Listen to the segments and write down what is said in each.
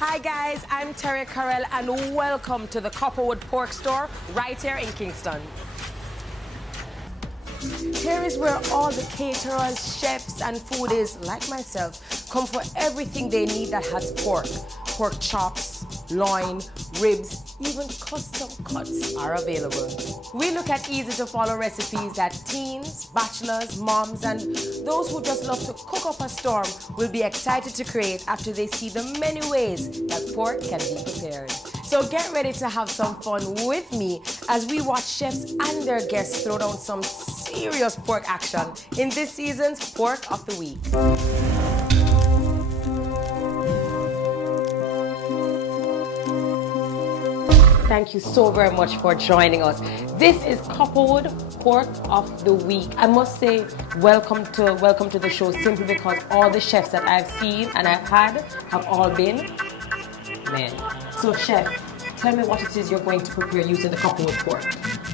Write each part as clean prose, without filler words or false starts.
Hi guys, I'm Terry Carell and welcome to the Copperwood Pork Store right here in Kingston. Here is where all the caterers, chefs and foodies like myself come for everything they need that has pork. Pork chops, loin, ribs, even custom cuts are available. We look at easy to follow recipes that teens, bachelors, moms and those who just love to cook up a storm will be excited to create after they see the many ways that pork can be prepared. So get ready to have some fun with me as we watch chefs and their guests throw down some serious pork action in this season's Pork of the Week. Thank you so very much for joining us. This is Copperwood Pork of the Week. I must say welcome to the show simply because all the chefs that I've seen and I've had have all been men. So chef, tell me what it is you're going to prepare using the Copperwood pork.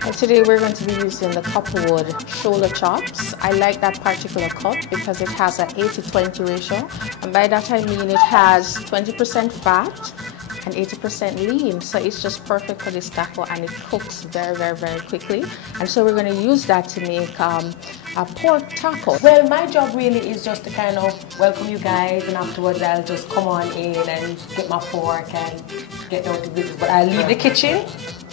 Well, today we're going to be using the Copperwood shoulder chops. I like that particular cut because it has an 80-20 ratio. And by that I mean it has 20% fat and 80% lean, so it's just perfect for this taco and it cooks very, very, very quickly. And so we're going to use that to make a pork taco. Well, my job really is just to kind of welcome you guys and afterwards I'll just come on in and get my fork and get down to business. But I'll leave the kitchen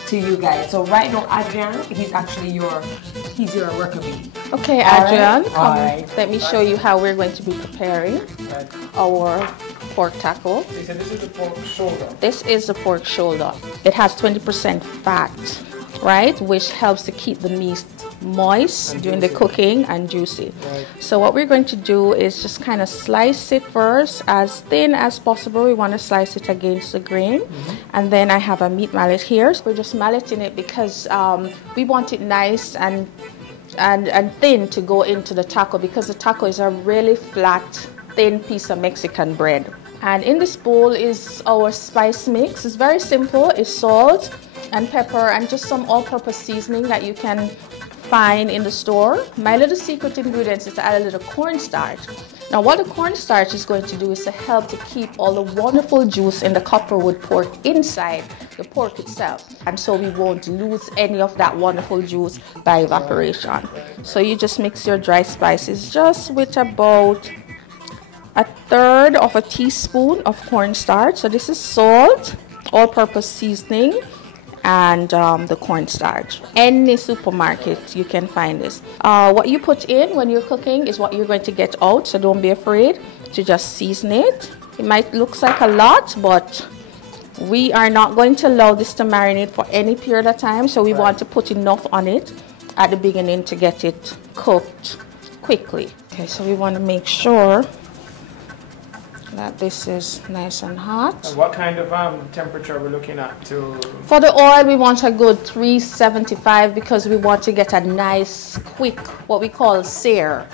to you guys. So right now, Adrian, he's your worker bee. Okay, Adrian, let me show you how we're going to be preparing our pork taco. You said this is the pork shoulder. This is the pork shoulder. It has 20% fat, right, which helps to keep the meat moist during the cooking and juicy. Right. So what we're going to do is just kind of slice it first as thin as possible. We want to slice it against the grain. And then I have a meat mallet here. So we're just malleting it because we want it nice and thin to go into the taco because the taco is a really flat, thin piece of Mexican bread. And in this bowl is our spice mix. It's very simple. It's salt and pepper and just some all-purpose seasoning that you can find in the store. My little secret ingredient is to add a little cornstarch. Now what the cornstarch is going to do is to help to keep all the wonderful juice in the Copperwood pork inside the pork itself. And so we won't lose any of that wonderful juice by evaporation. So you just mix your dry spices just with about 1/3 of a teaspoon of cornstarch. So this is salt, all-purpose seasoning, and the cornstarch. Any supermarket you can find this. What you put in when you're cooking is what you're going to get out, so don't be afraid to just season it. It might look like a lot, but we are not going to allow this to marinate for any period of time, so we want to put enough on it at the beginning to get it cooked quickly. Okay, so we want to make sure that this is nice and hot. And what kind of temperature we're looking at to? For the oil, we want a good 375 because we want to get a nice, quick, what we call sear.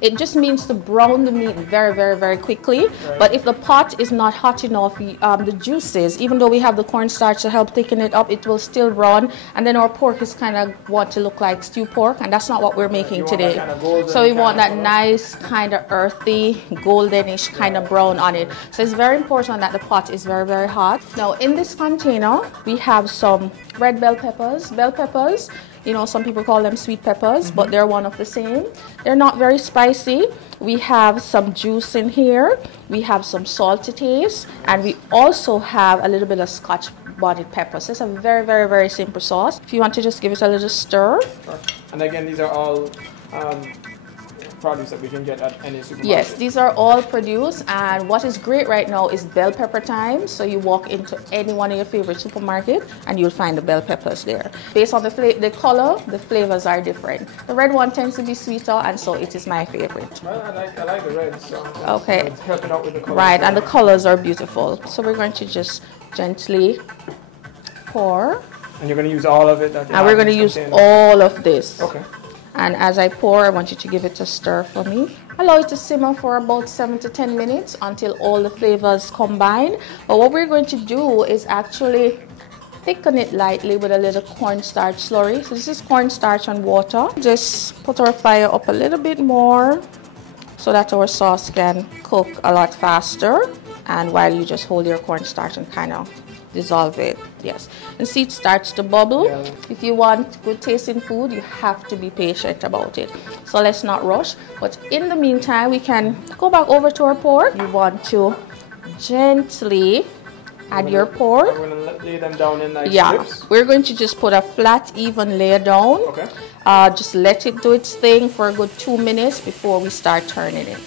It just means to brown the meat very, very, very quickly. Right. But if the pot is not hot enough, the juices, even though we have the cornstarch to help thicken it up, it will still brown. And then our pork is kind of want to look like stew pork, and that's not what we're making today. So we want that nice, kind of earthy, goldenish kind of brown on it. So it's very important that the pot is very, very hot. Now in this container, we have some red bell peppers. Bell peppers, you know, some people call them sweet peppers, but they're one of the same. They're not very spicy. We have some juice in here. We have some salt to taste. And we also have a little bit of Scotch bonnet pepper. So it's a very, very, very simple sauce. If you want to just give it a little stir. Sure. And again, these are all produce that we can get at any supermarket. Yes, these are all produced, and what is great right now is bell pepper time. So you walk into any one of your favorite supermarket and you'll find the bell peppers there. Based on the color, the flavors are different. The red one tends to be sweeter, and so it is my favorite. Well, I like the red, so okay. It's helping out with the colors. Right, and the colors are beautiful. So we're going to just gently pour. And you're going to use all of it? And we're going to use all of this. Okay. And as I pour, I want you to give it a stir for me. Allow it to simmer for about 7 to 10 minutes until all the flavors combine. But what we're going to do is actually thicken it lightly with a little cornstarch slurry. So this is cornstarch and water. Just put our fire up a little bit more so that our sauce can cook a lot faster. And while you just hold your cornstarch and kind of dissolve it, yes. And see, it starts to bubble. Yeah. If you want good tasting food, you have to be patient about it. So let's not rush. But in the meantime, we can go back over to our pork. You want to gently add your pork. I'm going to lay them down in nice strips. We're going to just put a flat, even layer down. Okay. Just let it do its thing for a good 2 minutes before we start turning it.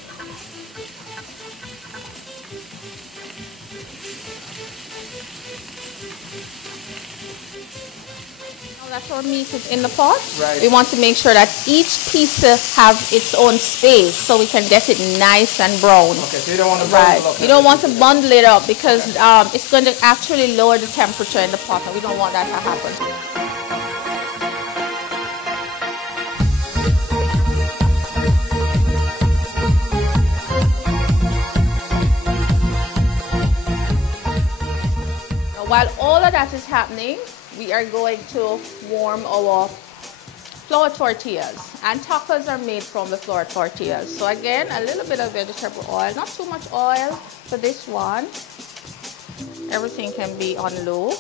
That's our meat is in the pot. Right. We want to make sure that each piece have its own space so we can get it nice and brown. Okay, so you don't want to bundle up. You don't want to bundle it up because it's going to actually lower the temperature in the pot, and we don't want that to happen. While all of that is happening, we are going to warm our flour tortillas. And tacos are made from the flour tortillas. So again, a little bit of vegetable oil, not too much oil for this one. Everything can be on low,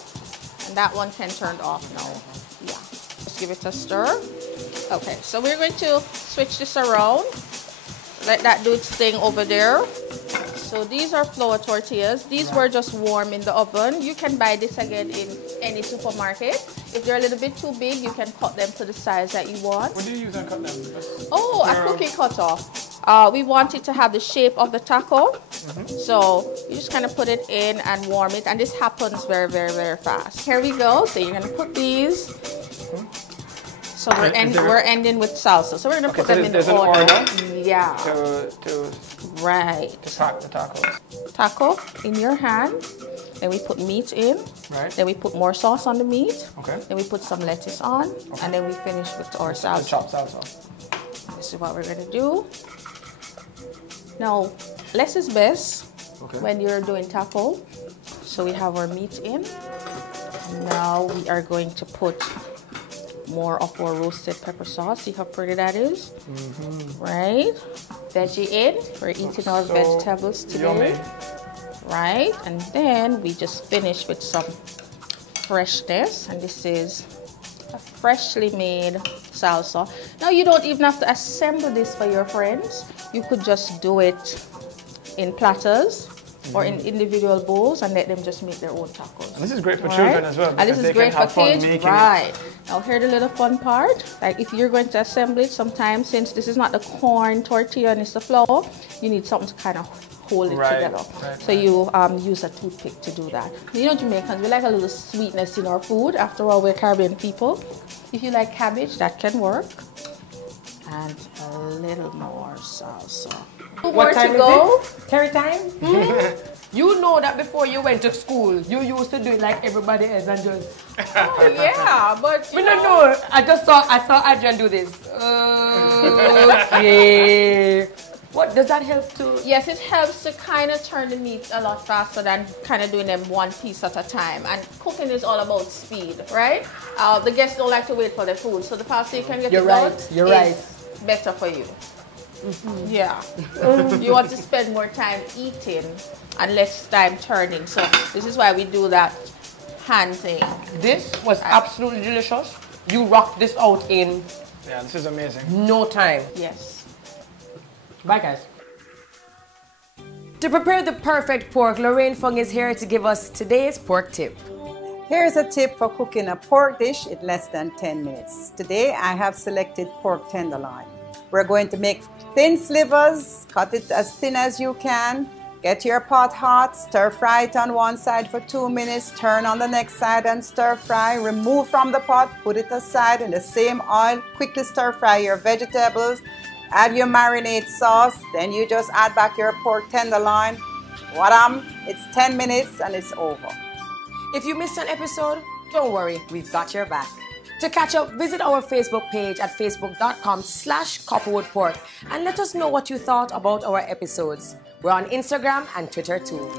and that one can turn off now. Yeah, just give it a stir. Okay, so we're going to switch this around. Let that do its thing over there. So these are flour tortillas. These were just warm in the oven. You can buy this again in any supermarket. If they're a little bit too big, you can cut them to the size that you want. What do you use and cut them? Oh, a cookie cutter. We want it to have the shape of the taco. So you just kind of put it in and warm it. And this happens very, very, very fast. Here we go. So you're going to put these. So we're ending with salsa. So we're going to put them in the order. Yeah. Right. To pack the tacos. Taco in your hand. Then we put meat in. Right. Then we put more sauce on the meat. Okay. Then we put some lettuce on. Okay. And then we finish with our salsa. The chopped salsa. This is what we're going to do. Now, less is best when you're doing taco. So we have our meat in. Now we are going to put more of our roasted pepper sauce. See how pretty that is? Right? Veggie in. We're eating our vegetables today. Yummy. Right? And then we just finish with some freshness. And this is a freshly made salsa. Now you don't even have to assemble this for your friends. You could just do it in platters or in individual bowls and let them just make their own tacos. And this is great for children as well. And this is great for kids. Right. Now here's the little fun part. Like if you're going to assemble it, sometimes since this is not the corn tortilla and it's the flour, you need something to kind of hold it together. So you use a toothpick to do that. You know, Jamaicans, we like a little sweetness in our food. After all, we're Caribbean people. If you like cabbage, that can work. And a little more salsa. What time to go? Terry time? You know that before you went to school, you used to do it like everybody else and just... Oh, yeah, but you know. I saw Adrian do this. Okay. What, does that help to... Yes, it helps to kind of turn the meat a lot faster than kind of doing them one piece at a time. And cooking is all about speed, right? The guests don't like to wait for their food, so the faster you can get it done is better for you. Yeah. You want to spend more time eating and less time turning. So this is why we do that hand thing. This was absolutely delicious. You rocked this out in... Yeah, this is amazing. No time. Yes. Bye, guys. To prepare the perfect pork, Lorraine Fung is here to give us today's pork tip. Here's a tip for cooking a pork dish in less than 10 minutes. Today, I have selected pork tenderloin. We're going to make thin slivers, cut it as thin as you can. Get your pot hot, stir fry it on one side for 2 minutes, turn on the next side and stir fry. Remove from the pot, put it aside in the same oil. Quickly stir fry your vegetables. Add your marinade sauce, then you just add back your pork tenderloin. Voila, it's 10 minutes and it's over. If you missed an episode, don't worry, we've got your back. To catch up, visit our Facebook page at facebook.com/CopperwoodPork and let us know what you thought about our episodes. We're on Instagram and Twitter too.